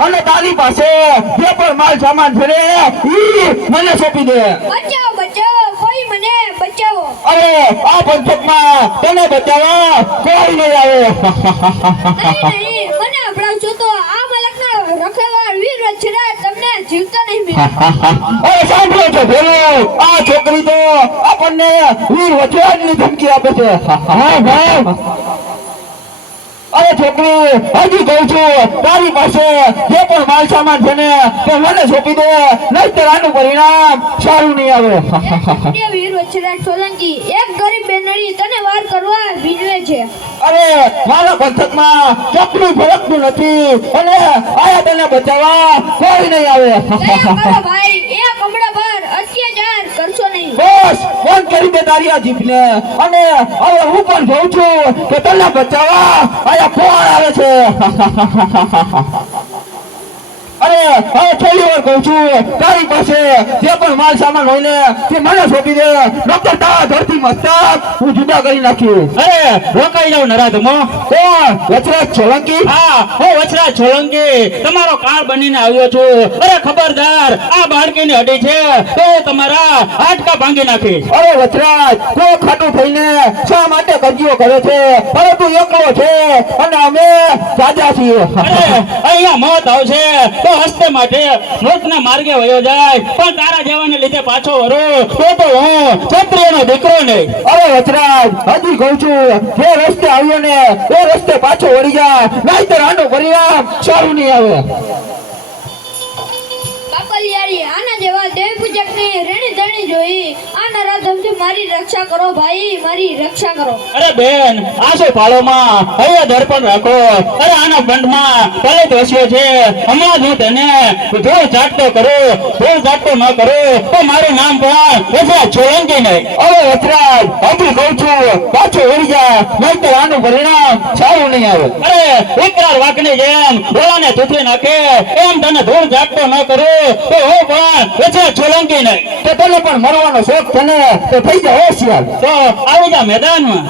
અને તારી પાસે જે પણ માલ સામાન છે મને સોંપી દે. બચાવો બચાવો, કોઈ મને બચાવો. અરે આ પંચકમાં તને બચાવવા કોઈ નહીં આવે. નહીં મને અભડાવશો તો આ મલકના રખેવાળ વીર વચ્છરા તમને જીવતા નહીં મળે. અરે સાંભળો છો ભેલો, આ છોકરી તો આપણને વીર વચરાજની ધમકી આપે છે. હા ભાઈ. અરે છોકરી, હજી કહું છું તારી પાસે જે પણ માલ સામાન છે ને તે મને સોંપી દે, નહીંતર આનું પરિણામ સારું નહીં આવે. વીર વચ્છરા સોલંકી, એક ગરીબ બેનડી તને વાર કરવા ભીજવે છે. અરે મારા પંથકમાં ચકલું ફરકતું નથી અને આયા તને બચાવવા કોઈ નહીં આવે. દયા કરો ભાઈ, એ કમળા પર અત્યાચાર કરશો નહીં. બસ બંધ કરી દે તારી આ જીભને. અને હવે હું પણ જોઉં છું કે તને બચાવવા આયા કોણ આવે છે. અરે હવે છેલ્લી વાર કહું છું તારી પાસે જે પણ માલ સામાન હોય ને તે મને સોંપી દે, નકર તારા ધરતી મસ્તક હું જુદા કરી નાખ્યું. અરે રોકાઈ જાવ નરાધમો. કોણ? વચરાજ સોલંકી? હા હું વચરાજ સોલંકી તમારો કાળ બનીને આવ્યો છું. અરે ખબરદાર, આ બાળકીની હડી છે તો તમારા હાડકા ભાંગી નાખીશ. અરે વચરાજ, કોઈ ખાટું થઈને શા માટે કજિયો કરે છે? અરે તું એકલો છે અને અમે સાજા છીએ. અરે અહીંયા મોત આવશે તો હસ્તે માટે મોતના માર્ગે વયો જાય, પણ તારા જેવાને લીધે પાછો વરો તો હું ક્ષત્રિયનો દીકરો નહીં. અરે વચરાજ, હજી કહું છું જે રસ્તે આવ્યો ને એ રસ્તે પાછો વળી જા, નહીંતર આનું પરિણામ સારું નહીં આવે. બાપલિયારી, આના જેવા દેવ પૂજકની રેણી ધણી જોઈ આ નરાધમથી મારી રક્ષા કરો ભાઈ, મારી રક્ષા કરો. અરે બેન, આસો ફાળોમાં હૈયા દર્પણ રાખો. અરે આના બંધમાં ભલે દોષીઓ છે, હમણાં જ હું તેને ધૂળ ચાટતો કરું. ધૂળ ચાટતો ન કરું તો મારું નામ પણ વચરાજ સોલંકી નહીં. અરે વચરાજ, હજી કહું છું પાછો વળી જા, નહીંતર આનું પરિણામ સારું નહીં આવે. અરે વિકરાળ વાકની જેમ ડોળાને તૂટી નાખે એમ તને ધૂળ ચાટતો ન કરું તો હું પણ વચરાજ સોલંકી નહીં. તો તને પણ મરવાનો શોખ છે ને તો થઈ જાય હોશિયાર. તો આવી જા મેદાનમાં.